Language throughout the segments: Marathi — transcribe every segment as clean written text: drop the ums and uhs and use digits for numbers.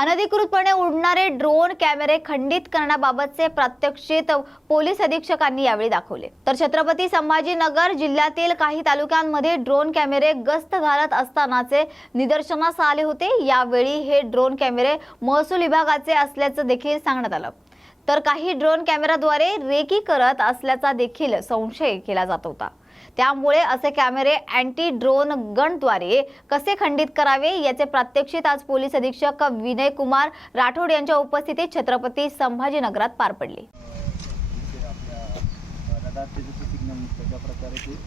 अनधिकृतपणे उडणारे ड्रोन कॅमेरे खंडित करण्याबाबतचे प्रात्यक्षिक पोलीस अधीक्षकांनी यावेळी दाखवले। तर छत्रपती संभाजीनगर जिल्ह्यातील काही तालुक्यांमध्ये ड्रोन कॅमेरे गस्त घालत असतानाचे निदर्शनास आले होते। यावेळी हे ड्रोन कॅमेरे महसूल विभागाचे असल्याचं देखील सांगण्यात आलं। तर काही ड्रोन कॅमेराद्वारे रेकी करत असल्याचा देखील संशय केला जात होता। त्यामुळे असे कॅमेरे अँटी ड्रोन गनद्वारे कसे खंडित करावे याचे प्रात्यक्षिक आज पोलीस अधीक्षक विनय कुमार राठोड यांच्या उपस्थितीत छत्रपती संभाजीनगरात पार पडले।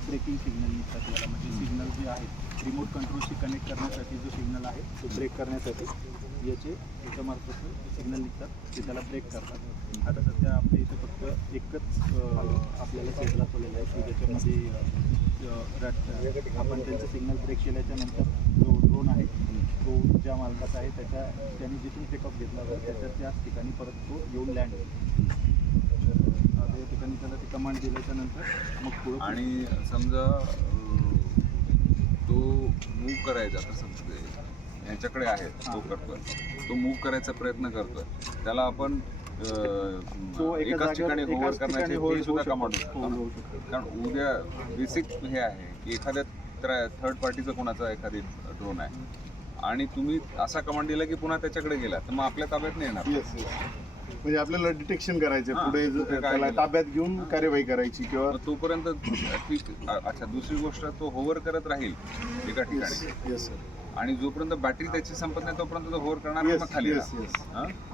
ब्रेकिंग सिग्नल निघतात, म्हणजे सिग्नल जे आहे रिमोट कंट्रोलशी कनेक्ट करण्यासाठी जो सिग्नल आहे तो ब्रेक करण्यासाठी याच्यामार्फत सिग्नल निघतात, ते त्याला ब्रेक करतात। आता सध्या आपल्या इथं फक्त एकच आपल्याला सेट दाखवलेला आहे की ज्याच्यामध्ये आपण त्यांचं सिग्नल ब्रेक केल्याच्या नंतर जो ड्रोन आहे तो ज्या मार्गाचा आहे त्याने जिथून टेकअप घेतला होता त्याच ठिकाणी परत तो येऊन लँड होतो। या ठिकाणी त्याला ती कमांड दिल्याच्या नंतर मग पुढे आणि समजा तो मूव्ह करायचा, आता समजा ह्याच्याकडे आहे तो करतोय, तो मूव्ह करायचा प्रयत्न करतोय, त्याला आपण एकाच ठिकाणी होल्ड करण्याची सुद्धा कमांड होऊ शकतो। कारण उद्या बेसिक हे आहे की एखाद्या थर्ड पार्टीचं कोणाचा एखादी ड्रोन आहे आणि तुम्ही असा कमांड दिला की पुन्हा त्याच्याकडे गेला तर मग आपल्या ताब्यात नाही येणार। म्हणजे आपल्याला डिटेक्शन करायचं, पुढे त्याला ताब्यात घेऊन कार्यवाही करायची किंवा तोपर्यंत ठीक। अच्छा, दुसरी गोष्ट तो होवर करत राहील एका ठिकाणी। Yes sir. आणि जोपर्यंत बॅटरी त्याची संपत नाही तोपर्यंत तो होवर करणार मग खाली।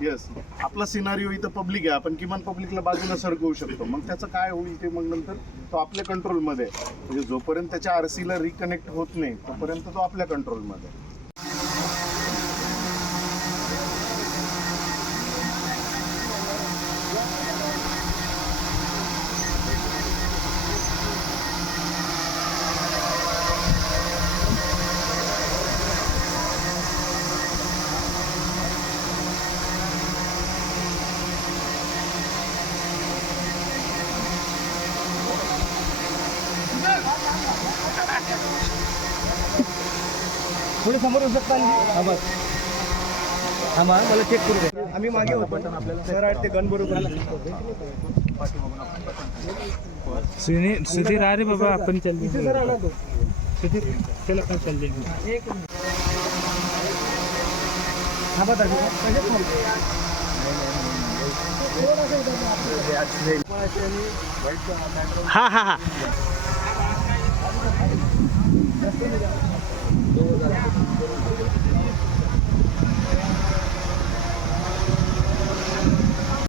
येस, आपला सिनारिओ इथं पब्लिक आहे, आपण किमान पब्लिकला बाजूला सरकवू शकतो। मग त्याचं काय होईल ते मग नंतर तो आपल्या कंट्रोलमध्ये आहे। म्हणजे जोपर्यंत त्याच्या आरसीला रिकनेक्ट होत नाही तोपर्यंत तो आपल्या कंट्रोलमध्ये आहे। थोडे समोर येऊ शकता? हा बस, हा मला चेक करू दे। आम्ही मागे होतो बटन आपल्याला सर ते गन बरोबर सुधीर अरे बाबा आपण चल सुधीर चला आपण चल हा हा हा हा